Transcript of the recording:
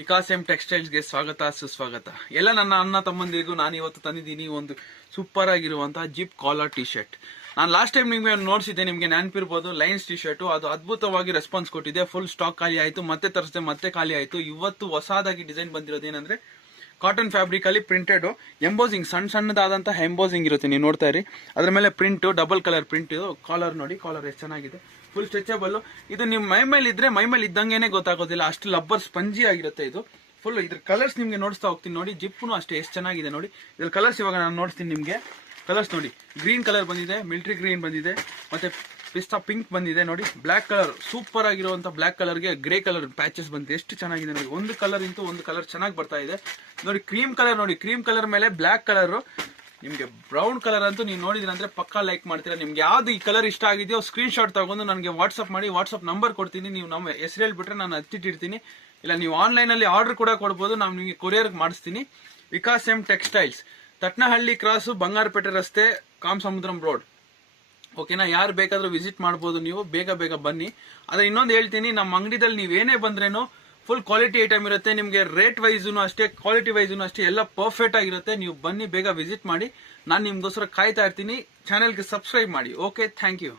Vikas M ಟೆಕ್ಸ್ಟೈಲ್ಸ್ಗೆ ಸ್ವಾಗತ ಸುಸ್ವಾಗತ. ಎಲ್ಲ ನನ್ನ ಅಣ್ಣ ತಮ್ಮಂದಿರಿಗೂ ನಾನು ಇವತ್ತು ತಂದಿದ್ದೀನಿ ಒಂದು ಸೂಪರ್ ಆಗಿರುವಂತಹ ಜಿಪ್ ಕಾಲರ್ ಟಿ ಶರ್ಟ್. ನಾನು ಲಾಸ್ಟ್ ಟೈಮ್ ನಿಮಗೆ ನೋಡಿಸಿದ್ದೆ, ನಿಮಗೆ ನೆನಪಿರ್ಬೋದು, ಲೈನ್ಸ್ ಟಿ ಶರ್ಟ್. ಅದು ಅದ್ಭುತವಾಗಿ ರೆಸ್ಪಾನ್ಸ್ ಕೊಟ್ಟಿದೆ. ಫುಲ್ ಸ್ಟಾಕ್ ಖಾಲಿ ಆಯಿತು, ಮತ್ತೆ ತರಿಸಿದೆ, ಮತ್ತೆ ಖಾಲಿ ಆಯಿತು. ಇವತ್ತು ಹೊಸದಾಗಿ ಡಿಸೈನ್ ಬಂದಿರೋದು ಏನಂದ್ರೆ ಕಾಟನ್ ಫ್ಯಾಬ್ರಿಕ್ ಅಲ್ಲಿ ಪ್ರಿಂಟೆಡ್ ಎಂಬೋಸಿಂಗ್, ಸಣ್ಣದಾದಂತಹ ಎಂಬೋಸಿಂಗ್ ಇರುತ್ತೆ. ನೀವು ನೋಡ್ತಾ ಇರಿ, ಅದ್ರ ಮೇಲೆ ಪ್ರಿಂಟ್, ಡಬಲ್ ಕಲರ್ ಪ್ರಿಂಟ್. ಇದು ಕಾಲರ್ ನೋಡಿ, ಕಾಲರ್ ಎಷ್ಟು ಚೆನ್ನಾಗಿದೆ, ಫುಲ್ ಸ್ಟ್ರೆಚಬಲ್. ಇದು ನಿಮ್ಮ ಮೈ ಮೇಲೆ ಇದ್ರೆ ಮೈ ಮೇಲೆ ಇದ್ದಂಗೆನೆ ಗೊತ್ತಾಗೋದಿಲ್ಲ, ಅಷ್ಟು ಲಬ್ಬರ್ ಸ್ಪಂಜಿ ಆಗಿರುತ್ತೆ ಇದು ಫುಲ್. ಇದ್ರ ಕಲರ್ಸ್ ನಿಮ್ಗೆ ನೋಡಿಸ್ತಾ ಹೋಗ್ತೀನಿ ನೋಡಿ. ಜಿಪ್ನು ಅಷ್ಟೇ ಎಷ್ಟು ಚೆನ್ನಾಗಿದೆ ನೋಡಿ. ಇದ್ರ ಕಲರ್ಸ್ ಇವಾಗ ನಾನು ನೋಡ್ತೀನಿ ನಿಮ್ಗೆ. ಕಲರ್ಸ್ ನೋಡಿ, ಗ್ರೀನ್ ಕಲರ್ ಬಂದಿದೆ, ಮಿಲಿಟರಿ ಗ್ರೀನ್ ಬಂದಿದೆ, ಮತ್ತೆ ಪಿಸ್ತಾ ಪಿಂಕ್ ಬಂದಿದೆ ನೋಡಿ. ಬ್ಲಾಕ್ ಕಲರ್, ಸೂಪರ್ ಆಗಿರುವಂತ ಬ್ಲಾಕ್ ಕಲರ್ಗೆ ಗ್ರೇ ಕಲರ್ ಪ್ಯಾಚಸ್ ಬಂದಿದೆ, ಎಷ್ಟು ಚೆನ್ನಾಗಿದೆ ನೋಡಿ. ಒಂದು ಕಲರ್ ಇಂತೂ ಒಂದು ಕಲರ್ ಚೆನ್ನಾಗಿ ಬರ್ತಾ ಇದೆ ನೋಡಿ. ಕ್ರೀಮ್ ಕಲರ್ ನೋಡಿ, ಕ್ರೀಮ್ ಕಲರ್ ಮೇಲೆ ಬ್ಲಾಕ್ ಕಲರ್. ನಿಮ್ಗೆ ಬ್ರೌನ್ ಕಲರ್ ಅಂತೂ ನೀವು ನೋಡಿದ್ರೆ ಅಂದ್ರೆ ಪಕ್ಕಾ ಲೈಕ್ ಮಾಡ್ತೀರಾ. ನಿಮ್ಗೆ ಯಾವ್ದು ಈ ಕಲರ್ ಇಷ್ಟ ಆಗಿದೆಯೋ ಸ್ಕ್ರೀನ್ ಶಾಟ್ ತಗೊಂಡು ನನಗೆ ವಾಟ್ಸ್ಆಪ್ ಮಾಡಿ. ವಾಟ್ಸ್ಆಪ್ ನಂಬರ್ ಕೊಡ್ತೀನಿ, ನೀವು ನಮ್ಮ ಹೆಸರು ಹೇಳ್ಬಿಟ್ರೆ ನಾನು ಹಚ್ಚಿಟ್ಟಿರ್ತೀನಿ. ಇಲ್ಲ ನೀವು ಆನ್ಲೈನ್ ಅಲ್ಲಿ ಆರ್ಡರ್ ಕೂಡ ಕೊಡ್ಬೋದು, ನಾವು ನಿಮಗೆ ಕೊರಿಯರ್ ಮಾಡಿಸ್ತೀನಿ. Vikas M textiles, Tatnahalli cross, Bangarapete ರಸ್ತೆ, ಕಾಮಸಮುದ್ರಂ ರೋಡ್. ಓಕೆನಾ? ಯಾರು ಬೇಕಾದ್ರೂ ವಿಸಿಟ್ ಮಾಡ್ಬೋದು ನೀವು. ಬೇಗ ಬೇಗ ಬನ್ನಿ. ಆದ್ರೆ ಇನ್ನೊಂದು ಹೇಳ್ತೀನಿ, ನಮ್ಮ ಅಂಗಡಿದಲ್ಲಿ ನೀವೇನೇ ಬಂದ್ರೇನು ಫುಲ್ ಕ್ವಾಲಿಟಿ ಐಟಮ್ ಇರುತ್ತೆ. ನಿಮಗೆ ರೇಟ್ ವೈಸೂನು ಅಷ್ಟೇ, ಕ್ವಾಲಿಟಿ ವೈಸೂನು ಅಷ್ಟೇ, ಎಲ್ಲ ಪರ್ಫೆಕ್ಟ್ ಆಗಿರುತ್ತೆ. ನೀವು ಬನ್ನಿ, ಬೇಗ ವಿಸಿಟ್ ಮಾಡಿ. ನಾನು ನಿಮ್ಗೋಸ್ಕರ ಕಾಯ್ತಾ ಇರ್ತೀನಿ. ಚಾನೆಲ್ಗೆ ಸಬ್ಸ್ಕ್ರೈಬ್ ಮಾಡಿ. Okay, thank you.